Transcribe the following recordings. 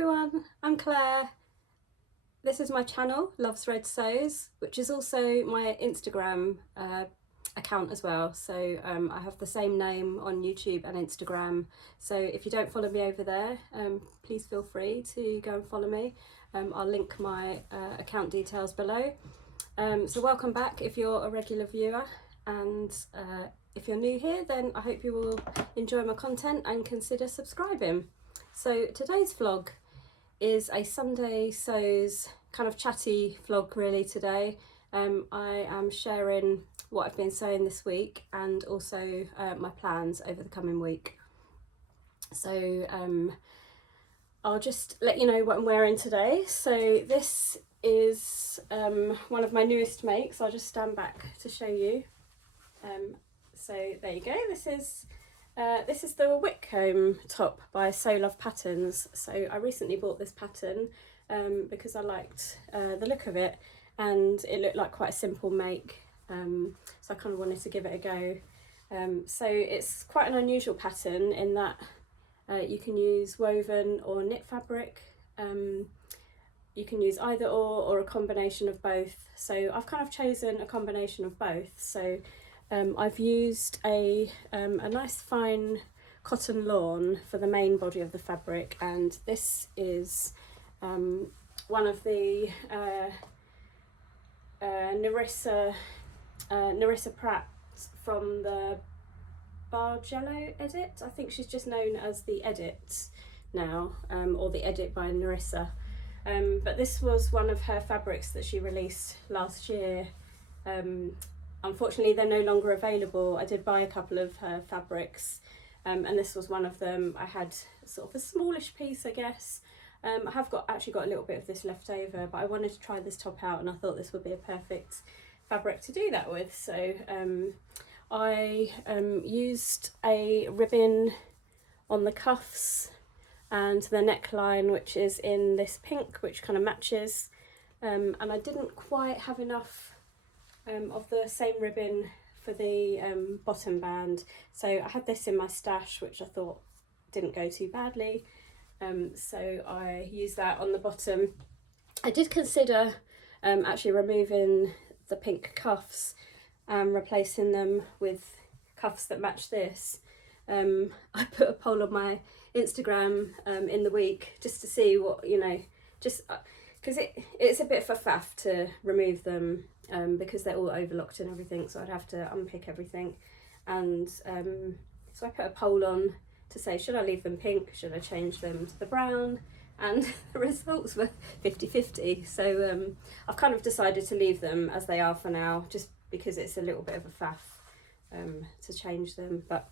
everyone, I'm Claire. This is my channel, Loves Red Sews, which is also my Instagram account as well. So I have the same name on YouTube and Instagram. So if you don't follow me over there, please feel free to go and follow me. I'll link my account details below. So welcome back if you're a regular viewer, and if you're new here, then I hope you will enjoy my content and consider subscribing. So today's vlog is a Sunday Sews kind of chatty vlog really today. I am sharing what I've been sewing this week and also my plans over the coming week. So I'll just let you know what I'm wearing today. So this is one of my newest makes. I'll just stand back to show you. So there you go. This is the Whitcomb top by Sew Love Patterns. So I recently bought this pattern because I liked the look of it, and it looked like quite a simple make, so I kind of wanted to give it a go. So it's quite an unusual pattern in that you can use woven or knit fabric. You can use either or a combination of both. So I've kind of chosen a combination of both. So I've used a nice fine cotton lawn for the main body of the fabric, and this is one of the Nerissa Pratt from the Bargello edit. I think she's just known as the Edit now, or the Edit by Nerissa. But this was one of her fabrics that she released last year. Unfortunately, they're no longer available. I did buy a couple of her fabrics, and this was one of them. I had sort of a smallish piece, I guess. I have actually got a little bit of this left over, but I wanted to try this top out, and I thought this would be a perfect fabric to do that with. So I used a ribbon on the cuffs and the neckline, which is in this pink, which kind of matches, and I didn't quite have enough of the same ribbon for the bottom band, so I had this in my stash, which I thought didn't go too badly, so I used that on the bottom. I did consider actually removing the pink cuffs and replacing them with cuffs that match this. I put a poll on my Instagram in the week just to see what, just because it's a bit of a faff to remove them, because they're all overlocked and everything, so I'd have to unpick everything, and so I put a poll on to say, should I leave them pink, should I change them to the brown, and the results were 50-50, so I've kind of decided to leave them as they are for now, just because it's a little bit of a faff to change them. But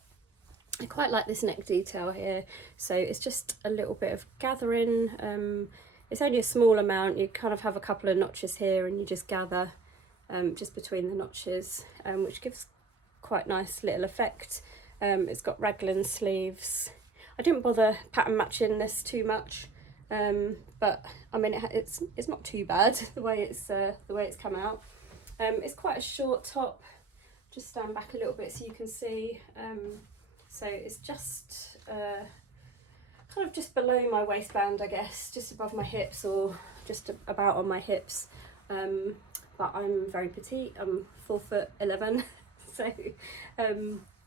I quite like this neck detail here, so it's just a little bit of gathering. It's only a small amount. You kind of have a couple of notches here and you just gather just between the notches, which gives quite nice little effect. It's got raglan sleeves. I didn't bother pattern matching this too much, but I mean it's not too bad the way it's come out. It's quite a short top. Just stand back a little bit so you can see. So it's just kind of just below my waistband, I guess, just above my hips, or just about on my hips. But I'm very petite, I'm 4'11", so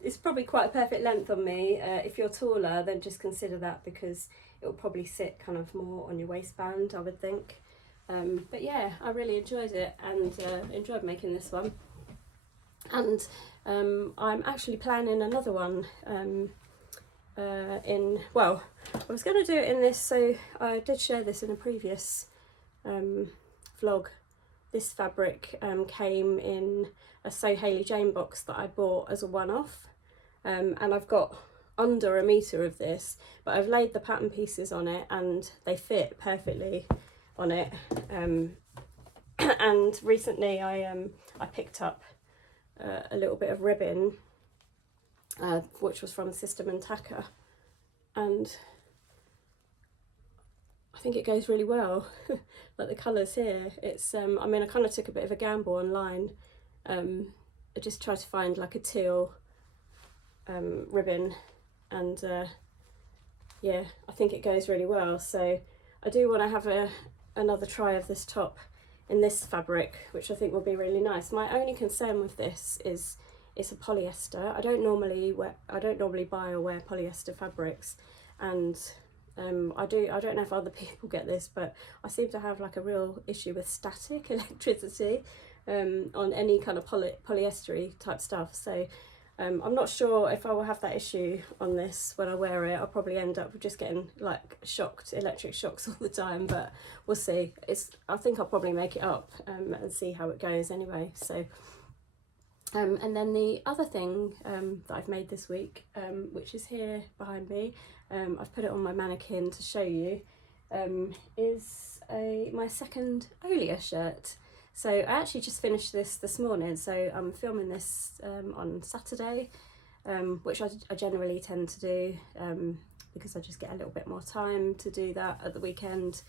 it's probably quite a perfect length on me. If you're taller, then just consider that, because it will probably sit kind of more on your waistband, I would think. But yeah, I really enjoyed it, and enjoyed making this one. And I'm actually planning another one well, I was going to do it in this, so I did share this in a previous vlog. This fabric came in a So Hayley Jane box that I bought as a one-off, and I've got under a metre of this, but I've laid the pattern pieces on it and they fit perfectly on it. And recently I picked up a little bit of ribbon, which was from System and Tacker, and I think it goes really well. Like the colours here, it's I mean, I kind of took a bit of a gamble online. I just tried to find like a teal ribbon, and yeah, I think it goes really well. So I do want to have another try of this top in this fabric, which I think will be really nice. My only concern with this is it's a polyester. I don't normally buy or wear polyester fabrics, and I don't know if other people get this, but I seem to have like a real issue with static electricity on any kind of polyestery type stuff. So I'm not sure if I will have that issue on this when I wear it. I'll probably end up just getting like electric shocks all the time, but we'll see. I think I'll probably make it up and see how it goes anyway. So and then the other thing that I've made this week, which is here behind me, I've put it on my mannequin to show you, is my second Amelia shirt. So I actually just finished this morning, so I'm filming this on Saturday, which I generally tend to do because I just get a little bit more time to do that at the weekend.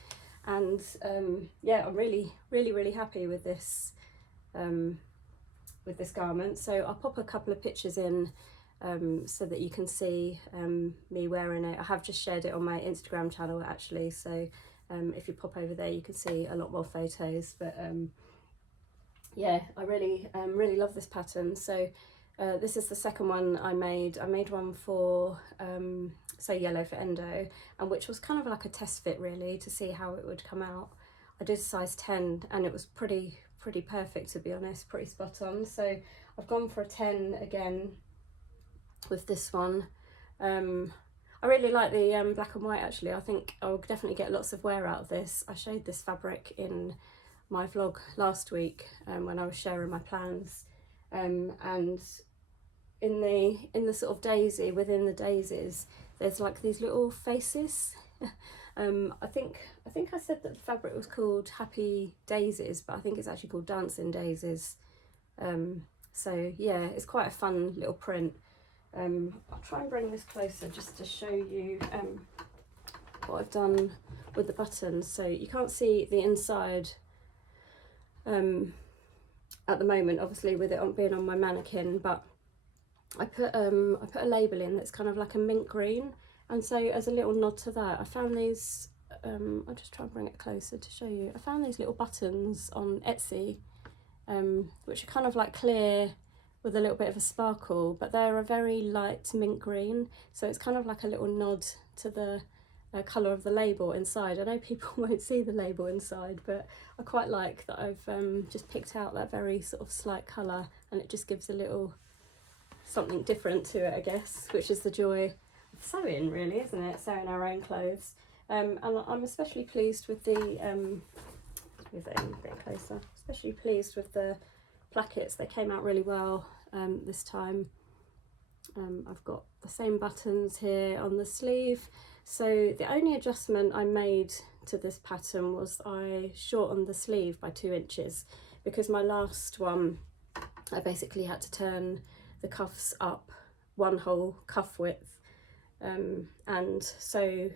And yeah, I'm really happy with this garment. So I'll pop a couple of pictures in so that you can see me wearing it. I have just shared it on my Instagram channel actually, so if you pop over there you can see a lot more photos. But yeah, I really love this pattern. So this is the second one I made. I made one for So Yellow for Endo, and which was kind of like a test fit really to see how it would come out. I did size 10 and it was pretty perfect, to be honest, pretty spot on. So I've gone for a 10 again with this one. I really like the black and white actually. I think I'll definitely get lots of wear out of this. I showed this fabric in my vlog last week when I was sharing my plans, and in the sort of daisy, within the daisies, there's like these little faces. I think I said that the fabric was called Happy Daisies, but I think it's actually called Dancing Daisies. So yeah, it's quite a fun little print. I'll try and bring this closer just to show you what I've done with the buttons. So you can't see the inside at the moment, obviously, with it being on my mannequin, but I put a label in that's kind of like a mint green, and so as a little nod to that, I found these I'll just try and bring it closer to show you. I found these little buttons on Etsy, which are kind of like clear with a little bit of a sparkle, but they're a very light mint green, so it's kind of like a little nod to the colour of the label inside. I know people won't see the label inside, but I quite like that I've just picked out that very sort of slight colour, and it just gives a little something different to it, I guess, which is the joy of sewing really, isn't it? Sewing our own clothes. And I'm especially pleased with the move that in a bit closer, especially pleased with the plackets. They came out really well this time. I've got the same buttons here on the sleeve. So the only adjustment I made to this pattern was I shortened the sleeve by 2 inches, because my last one I basically had to turn the cuffs up 1 whole cuff width, and so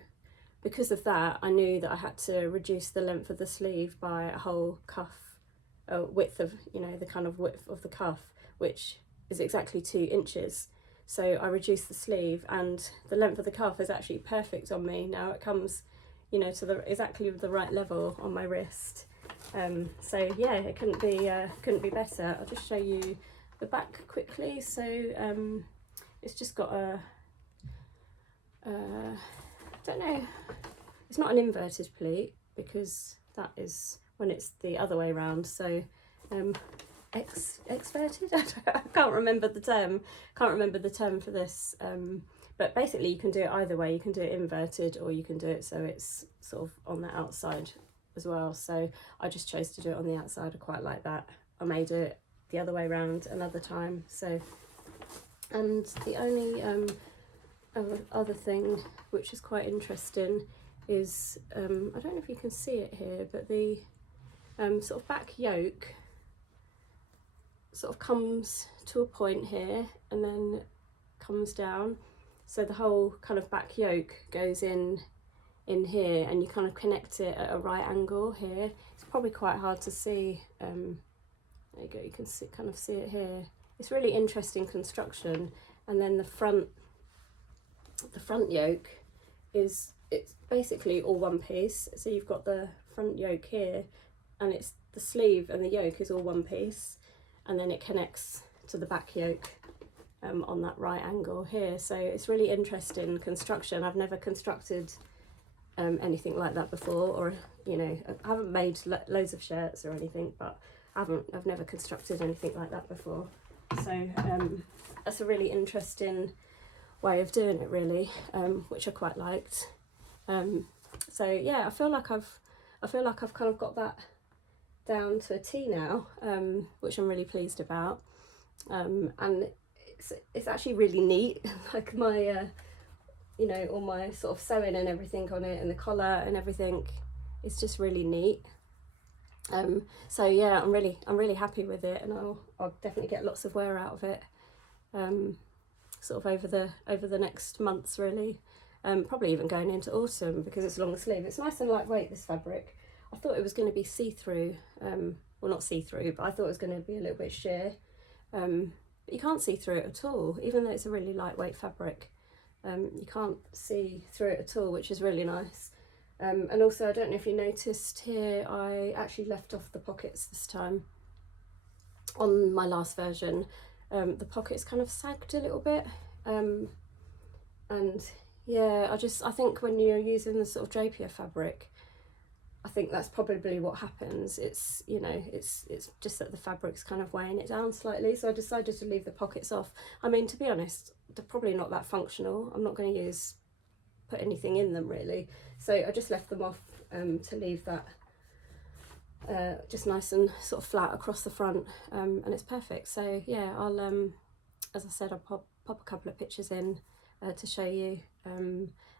because of that I knew that I had to reduce the length of the sleeve by a whole cuff width of, you know, the kind of width of the cuff, which is exactly 2 inches. So I reduced the sleeve, and the length of the cuff is actually perfect on me now. It comes, you know, to exactly the right level on my wrist. So yeah, it couldn't be better. I'll just show you the back quickly. So it's just got a don't know, it's not an inverted pleat, because that is when it's the other way around. So exverted, I can't remember the term for this, but basically you can do it either way. You can do it inverted, or you can do it so it's sort of on the outside as well. So I just chose to do it on the outside. I quite like that. I may do it the other way around another time. So, and the only other thing which is quite interesting is I don't know if you can see it here, but the sort of back yoke sort of comes to a point here and then comes down, so the whole kind of back yoke goes in here, and you kind of connect it at a right angle here. It's probably quite hard to see. There you go, you can kind of see it here. It's really interesting construction. And then the front yoke is it's basically all one piece. So you've got the front yoke here, and it's the sleeve and the yoke is all one piece, and then it connects to the back yoke on that right angle here. So it's really interesting construction. I've never constructed anything like that before, or you know, I haven't made loads of shirts or anything, but I've never constructed anything like that before. So that's a really interesting way of doing it, really, which I quite liked. So yeah, I feel like I've kind of got that down to a T now, which I'm really pleased about. And it's actually really neat. Like my you know, all my sort of sewing and everything on it, and the collar and everything is just really neat. So yeah, I'm really happy with it, and I'll definitely get lots of wear out of it, sort of over the next months, really. Probably even going into autumn, because it's long sleeve. It's nice and lightweight, this fabric. I thought it was going to be see-through, well, not see-through, but I thought it was going to be a little bit sheer. But you can't see through it at all, even though it's a really lightweight fabric. You can't see through it at all, which is really nice. And also, I don't know if you noticed here, I actually left off the pockets this time. On my last version, the pockets kind of sagged a little bit. And yeah, I think when you're using the sort of drapier fabric, I think that's probably what happens. It's, you know, it's just that the fabric's kind of weighing it down slightly. So I decided to leave the pockets off. I mean, to be honest, they're probably not that functional. I'm not going to put anything in them, really. So I just left them off to leave that just nice and sort of flat across the front, and it's perfect. So yeah, I'll as I said, I'll pop a couple of pictures in to show you,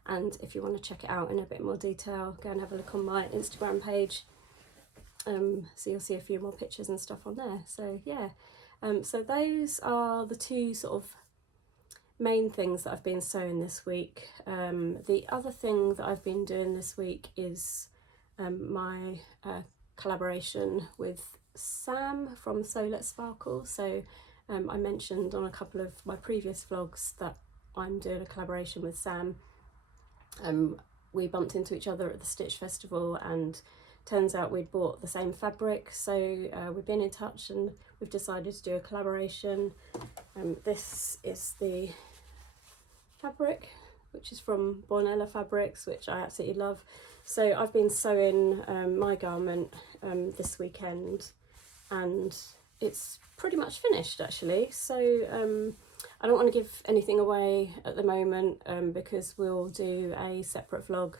and if you want to check it out in a bit more detail, go and have a look on my Instagram page, so you'll see a few more pictures and stuff on there. So yeah, so those are the two sort of main things that I've been sewing this week. The other thing that I've been doing this week is my collaboration with Sam from Sew Let's Sparkle. So I mentioned on a couple of my previous vlogs that I'm doing a collaboration with Sam. We bumped into each other at the Stitch Festival, and turns out we'd bought the same fabric, so we've been in touch and we've decided to do a collaboration. This is the fabric, which is from Bornella Fabrics, which I absolutely love. So I've been sewing my garment this weekend, and it's pretty much finished, actually. So I don't want to give anything away at the moment, because we'll do a separate vlog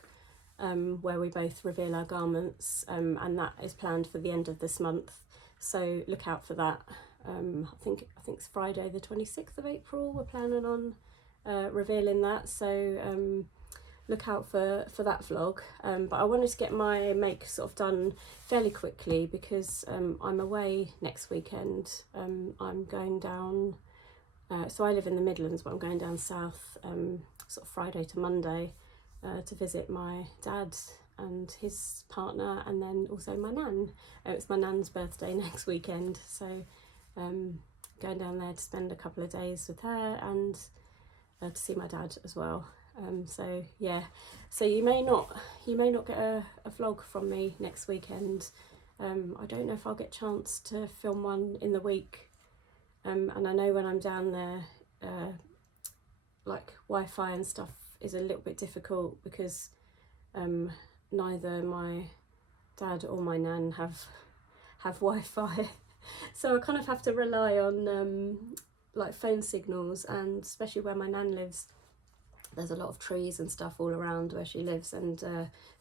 where we both reveal our garments, and that is planned for the end of this month. So look out for that. I think it's Friday the 26th of April we're planning on revealing that. So look out for that vlog. But I wanted to get my make sort of done fairly quickly, because I'm away next weekend. I'm going down, so I live in the Midlands, but I'm going down south sort of Friday to Monday to visit my dad and his partner, and then also my nan. It's my nan's birthday next weekend, so going down there to spend a couple of days with her, and to see my dad as well. So yeah, so you may not get a vlog from me next weekend. I don't know if I'll get a chance to film one in the week, and I know when I'm down there, like Wi-Fi and stuff is a little bit difficult, because neither my dad or my nan have Wi-Fi. So I kind of have to rely on like phone signals, and especially where my nan lives, there's a lot of trees and stuff all around where she lives, and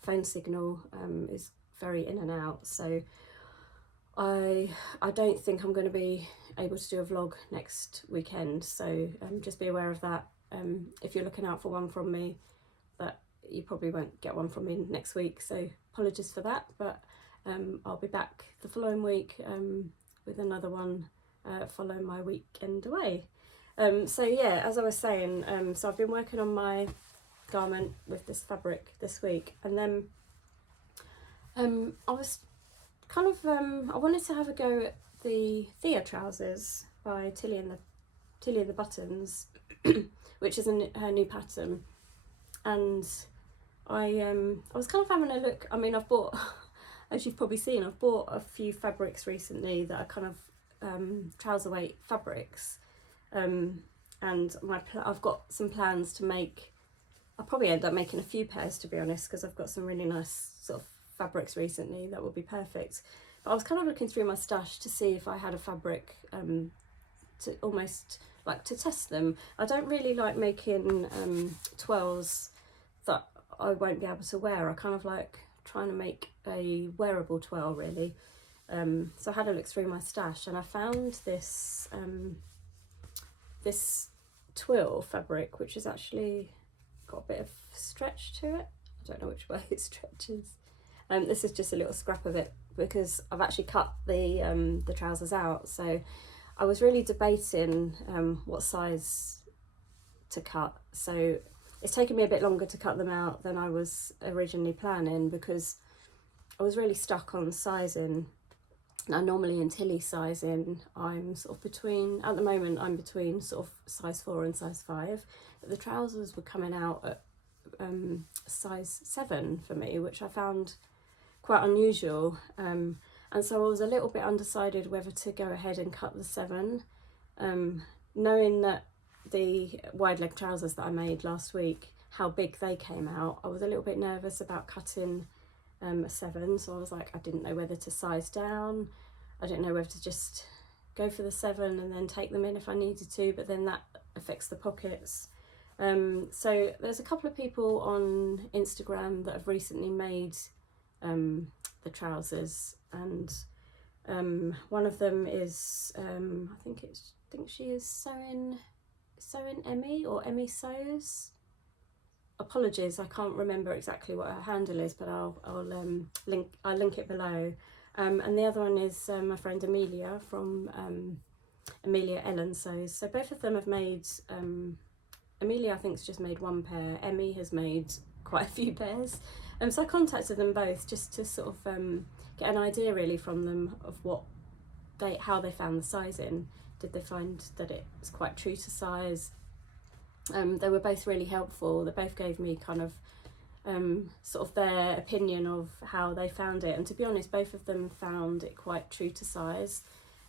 phone signal is very in and out. So I don't think I'm going to be able to do a vlog next weekend, so just be aware of that. If you're looking out for one from me, that you probably won't get one from me next week, so apologies for that. But I'll be back the following week with another one following my weekend away. So yeah, as I was saying, so I've been working on my garment with this fabric this week, and then I was kind of I wanted to have a go at the Thea trousers by Tilly and the Buttons, which is her new pattern, and I was kind of having a look. I mean, I've bought, as you've probably seen, I've bought a few fabrics recently that are kind of trouser weight fabrics, and I've got some plans to make. I'll probably end up making a few pairs, to be honest, because I've got some really nice sort of fabrics recently that will be perfect. But I was kind of looking through my stash to see if I had a fabric to almost like to test them. I don't really like making twirls that I won't be able to wear. I kind of like trying to make a wearable twirl, really. So I had a look through my stash and I found this this twill fabric, which is actually got a bit of stretch to it. I don't know which way it stretches. This is just a little scrap of it because I've actually cut the trousers out. So I was really debating what size to cut. So it's taken me a bit longer to cut them out than I was originally planning because I was really stuck on sizing. Now normally in Tilly sizing I'm sort of between, at the moment I'm between sort of size 4 and size 5, but the trousers were coming out at size 7 for me, which I found quite unusual, and so I was a little bit undecided whether to go ahead and cut the 7, knowing that the wide leg trousers that I made last week, how big they came out. I was a little bit nervous about cutting a 7, so I was like, I didn't know whether to size down. I didn't know whether to just go for the 7 and then take them in if I needed to, but then that affects the pockets. So there's a couple of people on Instagram that have recently made the trousers, and one of them is I think she is sewing Emmy, or Emmy Sews. Apologies, I can't remember exactly what her handle is, but I'll link it below. And the other one is my friend Amelia from Amelia Ellen Sews. So both of them have made, Amelia I think's just made 1 pair, Emmy has made quite a few pairs. So I contacted them both just to sort of get an idea really from them of how they found the sizing. Did they find that it was quite true to size? They were both really helpful. They both gave me kind of sort of their opinion of how they found it, and to be honest both of them found it quite true to size.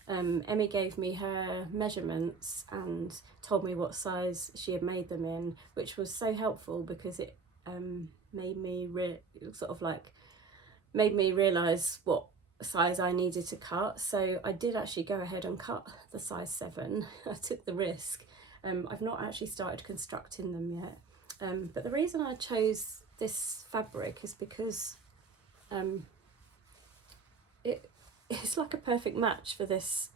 Emmy gave me her measurements and told me what size she had made them in, which was so helpful because it made me realise what size I needed to cut. So I did actually go ahead and cut the size 7. I took the risk. I've not actually started constructing them yet, but the reason I chose this fabric is because it's like a perfect match for this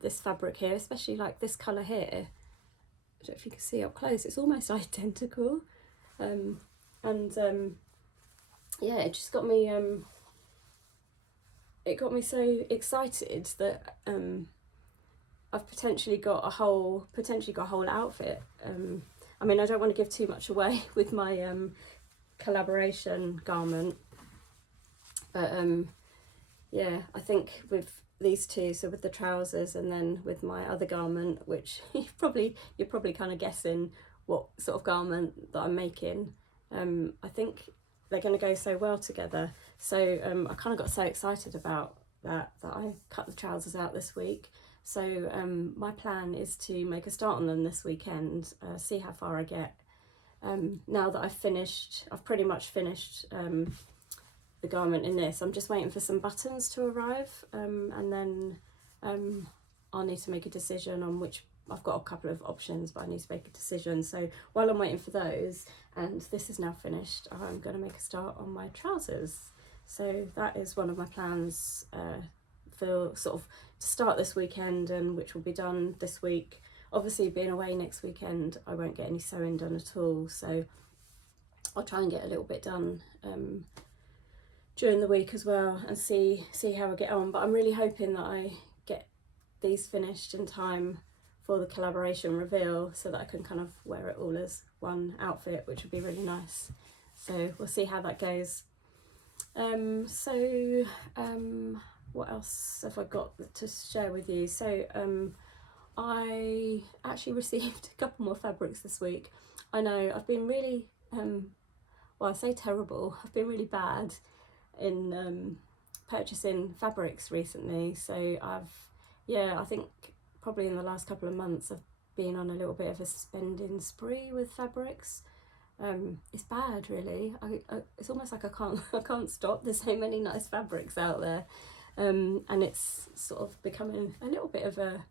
this fabric here, especially like this colour here. I don't know if you can see up close, it's almost identical, and yeah, it just got me so excited that I've potentially got a whole outfit. I mean, I don't want to give too much away with my collaboration garment, but yeah, I think with these two, so with the trousers and then with my other garment, which you're probably kind of guessing what sort of garment that I'm making, I think they're going to go so well together. So I kind of got so excited about that I cut the trousers out this week. So my plan is to make a start on them this weekend, see how far I get. Now that I've pretty much finished the garment in this. I'm just waiting for some buttons to arrive, and then I'll need to make a decision on which. I've got a couple of options, but I need to make a decision. So while I'm waiting for those, and this is now finished, I'm going to make a start on my trousers. So that is one of my plans for sort of to start this weekend, and which will be done this week. Obviously being away next weekend, I won't get any sewing done at all, so I'll try and get a little bit done during the week as well, and see how I get on. But I'm really hoping that I get these finished in time for the collaboration reveal, so that I can kind of wear it all as one outfit, which would be really nice. So we'll see how that goes. What else have I got to share with you? So I actually received a couple more fabrics this week. I know I've been really well, well, I say terrible, I've been really bad in purchasing fabrics recently. So I think probably in the last couple of months I've been on a little bit of a spending spree with fabrics. It's bad, really. It's almost like I can't stop. There's so many nice fabrics out there, and it's sort of becoming a little bit of a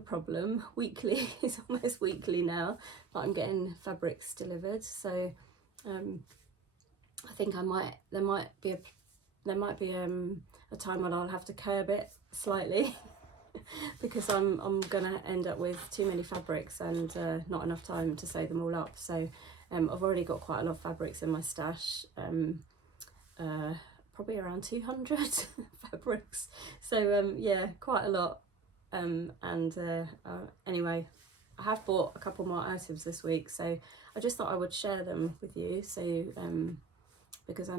problem. Weekly, it's almost weekly now that I'm getting fabrics delivered. So I think there might be a time when I'll have to curb it slightly because I'm gonna end up with too many fabrics and not enough time to sew them all up. So I've already got quite a lot of fabrics in my stash, probably around 200 fabrics. So yeah, quite a lot. Anyway, I have bought a couple more items this week, so I just thought I would share them with you. So because I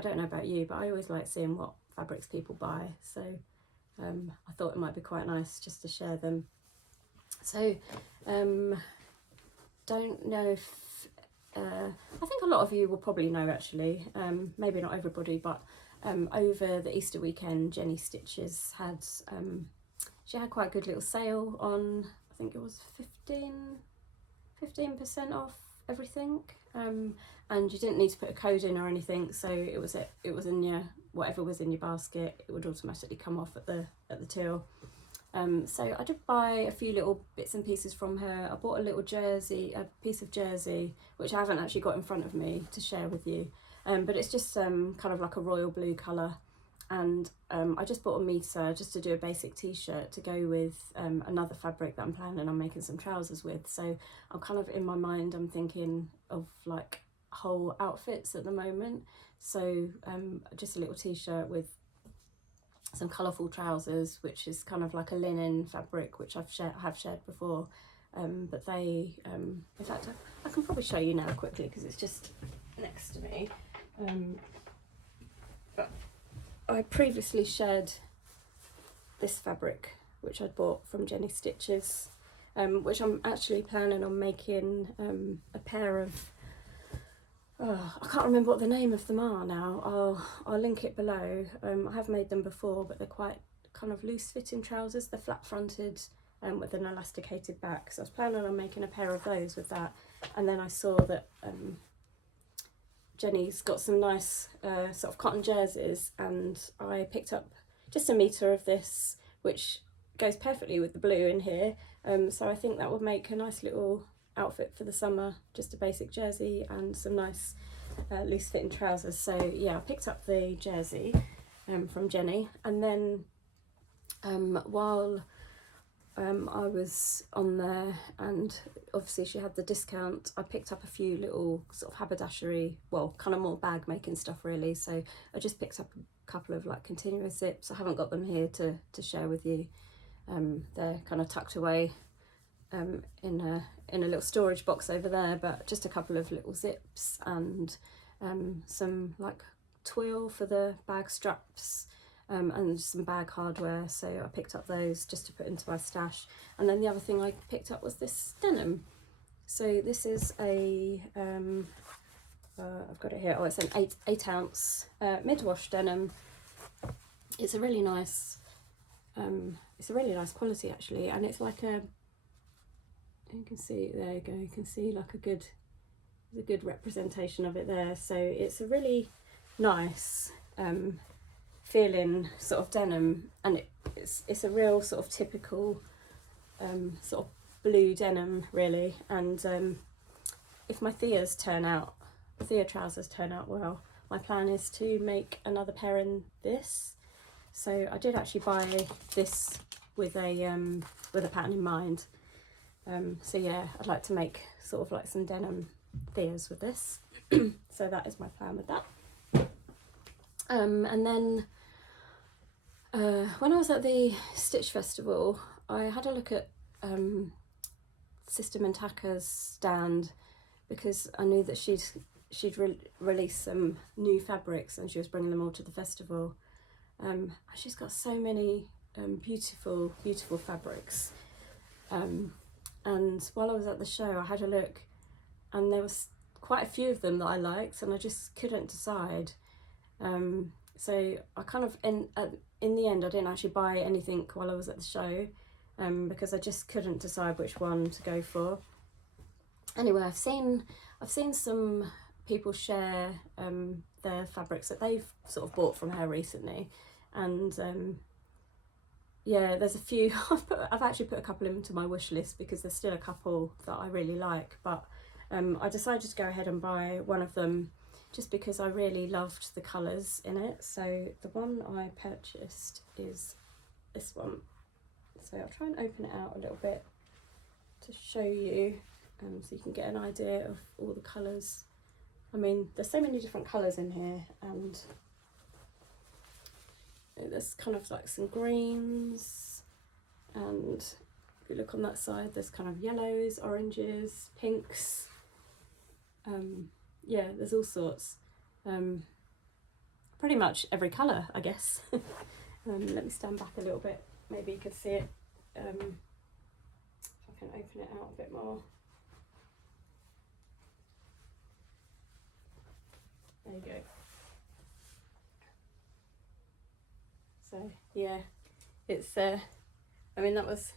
don't know about you, but I always like seeing what fabrics people buy. So I thought it might be quite nice just to share them. So don't know if I think a lot of you will probably know, actually, maybe not everybody, but over the Easter weekend, Jenny Stitches had she had quite a good little sale on, I think it was 15% off everything, and you didn't need to put a code in or anything, so it was in your, whatever was in your basket, it would automatically come off at the till. So I did buy a few little bits and pieces from her. I bought a piece of jersey, which I haven't actually got in front of me to share with you, but it's just kind of like a royal blue colour, and I just bought a metre just to do a basic t-shirt to go with another fabric that I'm planning on making some trousers with. So I'm kind of, in my mind, I'm thinking of like whole outfits at the moment. So just a little t-shirt with some colourful trousers, which is kind of like a linen fabric, which I have shared before, but they in fact I can probably show you now quickly because it's just next to me, but I previously shared this fabric which I bought from Jenny Stitches, which I'm actually planning on making a pair of, I can't remember what the name of them are now. I'll link it below. I have made them before, but they're quite kind of loose fitting trousers. They're flat fronted with an elasticated back. So I was planning on making a pair of those with that. And then I saw that Jenny's got some nice sort of cotton jerseys, and I picked up just a metre of this, which goes perfectly with the blue in here. So I think that would make a nice little outfit for the summer, just a basic jersey and some nice loose fitting trousers. So yeah, I picked up the jersey from Jenny, and then while I was on there, and obviously she had the discount, I picked up a few little sort of haberdashery, well, kind of more bag making stuff really. So I just picked up a couple of like continuous zips. I haven't got them here to share with you. They're kind of tucked away in a little storage box over there, but just a couple of little zips and some like twill for the bag straps, and some bag hardware. So I picked up those just to put into my stash. And then the other thing I picked up was this denim. So this is a I've got it here. Oh, it's an 8 ounce mid-wash denim. It's a really nice quality actually, and it's like a, you can see, there you go, you can see like there's a good representation of it there. So it's a really nice feeling sort of denim, and it's a real sort of typical sort of blue denim really. And if my Thea trousers turn out well, my plan is to make another pair in this. So I did actually buy this with a pattern in mind. So yeah, I'd like to make sort of like some denim Theas with this. So that is my plan with that. And then when I was at the Stitch Festival, I had a look at Sister Mintaka's stand, because I knew that she'd released some new fabrics and she was bringing them all to the festival. She's got so many beautiful fabrics. And while I was at the show, I had a look, and quite a few of them that I liked, and I just couldn't decide. So I kind of, in the end, I didn't actually buy anything while I was at the show, because I just couldn't decide which one to go for. Anyway, I've seen some people share their fabrics that they've sort of bought from her recently, and yeah, there's a few. I've actually put a couple into my wish list because there's still a couple that I really like, but I decided to go ahead and buy one of them just because I really loved the colours in it. So the one I purchased is this one. So I'll try and open it out a little bit to show you, so you can get an idea of all the colours. I mean, there's so many different colours in here, and there's kind of like some greens, and if you look on that side, there's kind of yellows, oranges, pinks. Yeah, there's all sorts. Pretty much every colour, I guess. Let me stand back a little bit, maybe you could see it. If I can open it out a bit more. There you go. So yeah, it's I mean, that was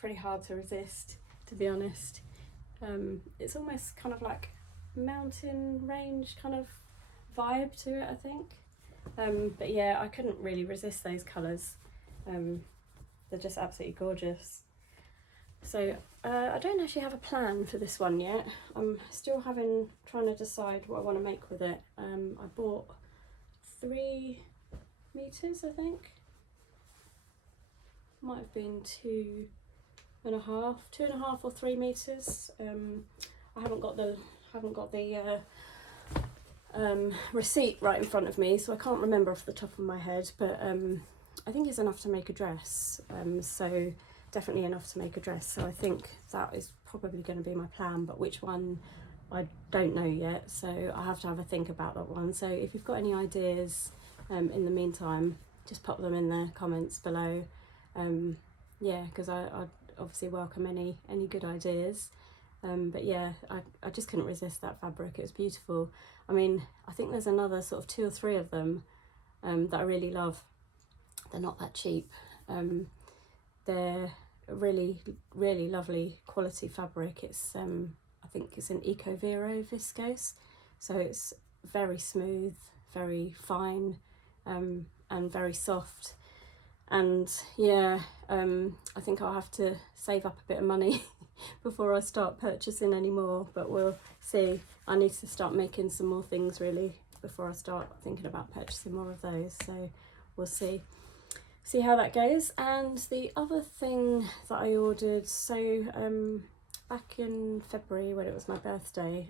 pretty hard to resist, to be honest. It's almost kind of like mountain range kind of vibe to it, I think. But yeah, I couldn't really resist those colours. They're just absolutely gorgeous. So I don't actually have a plan for this one yet. I'm still trying to decide what I want to make with it. I bought 3 meters, I think. Might have been 2.5 or 3 meters. I haven't got the receipt right in front of me, so I can't remember off the top of my head, but I think it's enough to make a dress. So definitely enough to make a dress. So I think that is probably going to be my plan, but which one I don't know yet, so I have to have a think about that one. So if you've got any ideas in the meantime, just pop them in the comments below. Yeah, because I obviously welcome any good ideas. But yeah, I just couldn't resist that fabric. It was beautiful. I mean, I think there's another sort of 2 or 3 of them that I really love. They're not that cheap. They're really, really lovely quality fabric. It's I think it's an Eco Vero viscose, so it's very smooth, very fine, and very soft. And yeah, I think I'll have to save up a bit of money before I start purchasing any more, but we'll see. I need to start making some more things really before I start thinking about purchasing more of those, so we'll see how that goes. And the other thing that I ordered, so back in February when it was my birthday,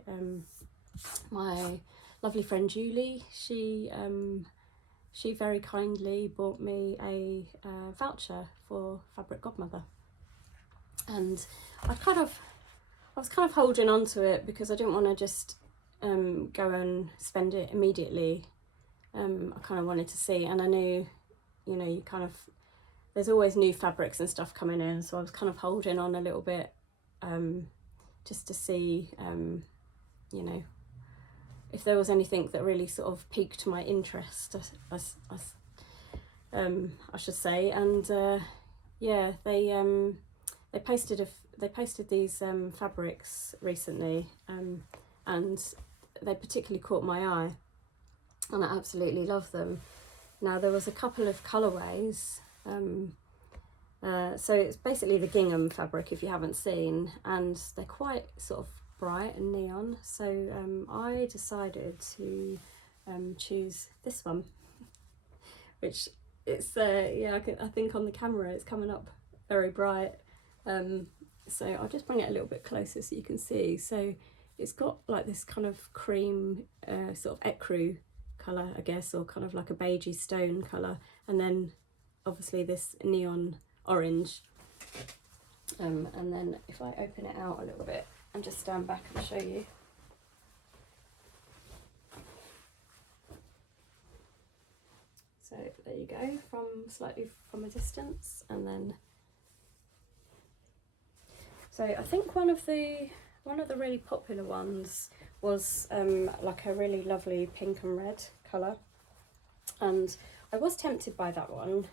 my lovely friend Julie, she very kindly bought me a voucher for Fabric Godmother, and I was kind of holding on to it because I didn't want to just go and spend it immediately. I kind of wanted to see, and I knew, you know, there's always new fabrics and stuff coming in, so I was kind of holding on a little bit, just to see, you know, if there was anything that really sort of piqued my interest, I should say. And yeah, they posted these fabrics recently, and they particularly caught my eye, and I absolutely love them. Now there was a couple of colourways. So it's basically the gingham fabric, if you haven't seen, and they're quite sort of bright and neon. So I decided to choose this one, which it's yeah, I think on the camera it's coming up very bright. So I'll just bring it a little bit closer so you can see. So it's got like this kind of cream sort of ecru colour, I guess, or kind of like a beigey stone colour, and then obviously this neon orange. And then if I open it out a little bit and just stand back and show you. So there you go, slightly from a distance, and then. So I think one of the really popular ones was like a really lovely pink and red colour, and I was tempted by that one.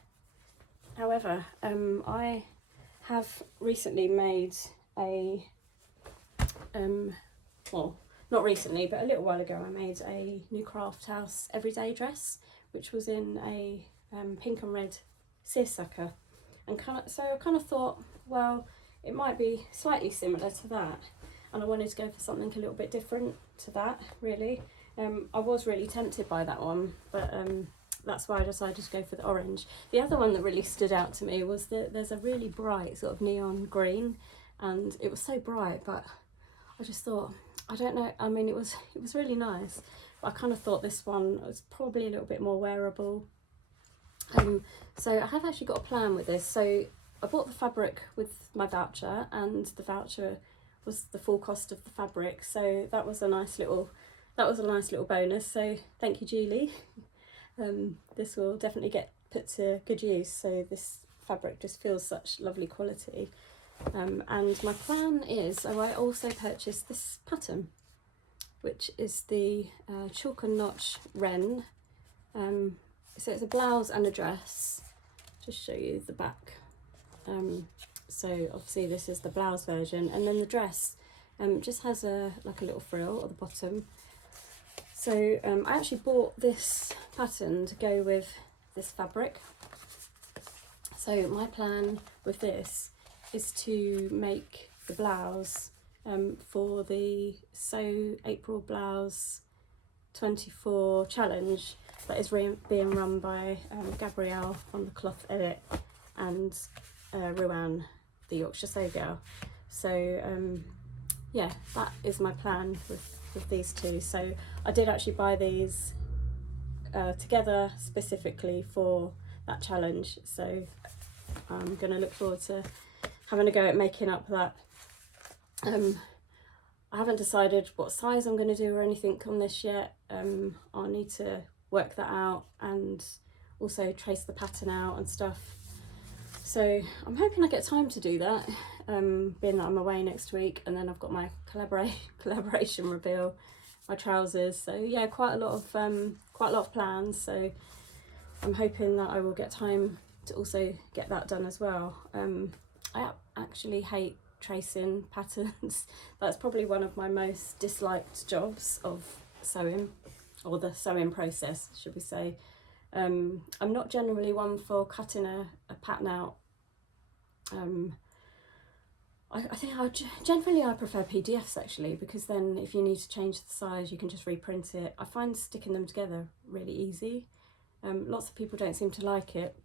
However, I have recently made a well, not recently, but a little while ago, I made a new Craft House everyday dress, which was in a pink and red seersucker, and so I kind of thought, well, it might be slightly similar to that, and I wanted to go for something a little bit different to that, really. I was really tempted by that one, but that's why I decided to go for the orange. The other one that really stood out to me was that there's a really bright sort of neon green, and it was so bright, but I just thought, I don't know, I mean, it was really nice, but I kind of thought this one was probably a little bit more wearable. So I have actually got a plan with this. So I bought the fabric with my voucher, and the voucher was the full cost of the fabric, so that was a nice little bonus. So thank you, Julie. This will definitely get put to good use. So this fabric just feels such lovely quality. And my plan is, I also purchased this pattern, which is the Chalk and Notch Wren. So it's a blouse and a dress. Just show you the back. So obviously this is the blouse version, and then the dress just has like a little frill at the bottom. So I actually bought this pattern to go with this fabric. So my plan with this is to make the blouse for the Sew April Blouse 24 challenge that is being run by Gabrielle from the Cloth Edit and Ruan, the Yorkshire Sew Girl. So yeah, that is my plan with these two. So I did actually buy these together specifically for that challenge, so I'm going to look forward to having a go at making up that. I haven't decided what size I'm going to do or anything on this yet. I'll need to work that out and also trace the pattern out and stuff. So I'm hoping I get time to do that, being that I'm away next week, and then I've got my collaboration reveal, my trousers. So yeah, quite a lot of plans. So I'm hoping that I will get time to also get that done as well. I actually hate tracing patterns. That's probably one of my most disliked jobs of sewing, or the sewing process, should we say. I'm not generally one for cutting a pattern out. I think generally I prefer PDFs actually, because then if you need to change the size you can just reprint it. I find sticking them together really easy. Lots of people don't seem to like it.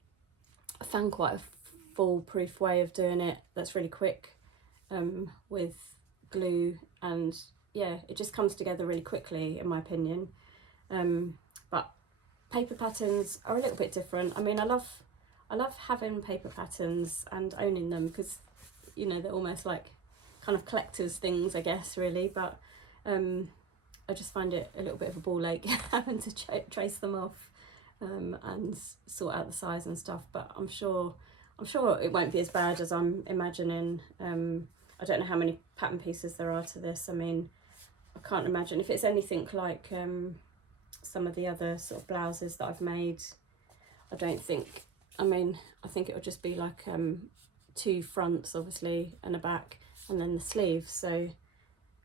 I found quite a foolproof way of doing it that's really quick, with glue, and yeah, it just comes together really quickly in my opinion. But paper patterns are a little bit different. I mean, I love having paper patterns and owning them, because you know, they're almost like kind of collector's things, I guess, really. But I just find it a little bit of a ball ache having to trace them off and sort out the size and stuff. But I'm sure it won't be as bad as I'm imagining. I don't know how many pattern pieces there are to this. I mean, I can't imagine if it's anything like some of the other sort of blouses that I've made. I think it'll just be like 2 fronts obviously and a back, and then the sleeves. So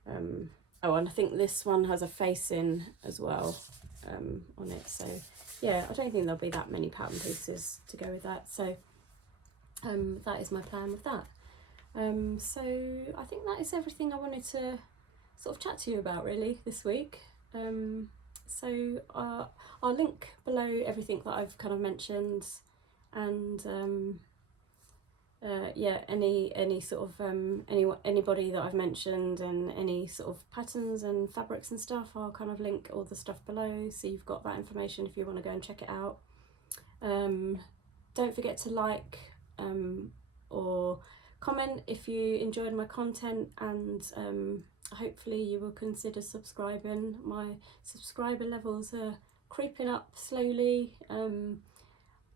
oh, and I think this one has a facing as well on it. So yeah, I don't think there'll be that many pattern pieces to go with that. So that is my plan with that. So I think that is everything I wanted to sort of chat to you about really this week. So I'll link below everything that I've kind of mentioned, and yeah, any sort of anybody that I've mentioned, and any sort of patterns and fabrics and stuff, I'll kind of link all the stuff below, so you've got that information if you want to go and check it out. Don't forget to like or comment if you enjoyed my content, and hopefully you will consider subscribing. My subscriber levels are creeping up slowly.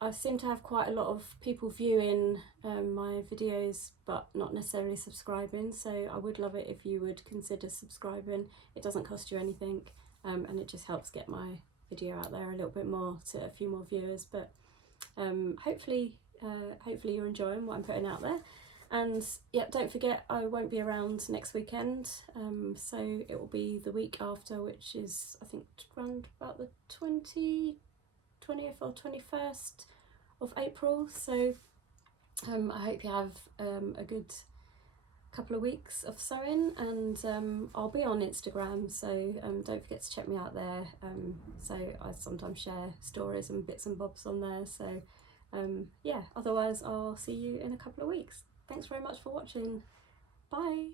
I seem to have quite a lot of people viewing my videos but not necessarily subscribing, so I would love it if you would consider subscribing. It doesn't cost you anything, and it just helps get my video out there a little bit more to a few more viewers. But hopefully you're enjoying what I'm putting out there. And yeah, don't forget, I won't be around next weekend, so it will be the week after, which is I think around about the 20th or 21st of April. So I hope you have a good couple of weeks of sewing, and I'll be on Instagram, so don't forget to check me out there. So I sometimes share stories and bits and bobs on there. So yeah, otherwise I'll see you in a couple of weeks. Thanks very much for watching. Bye.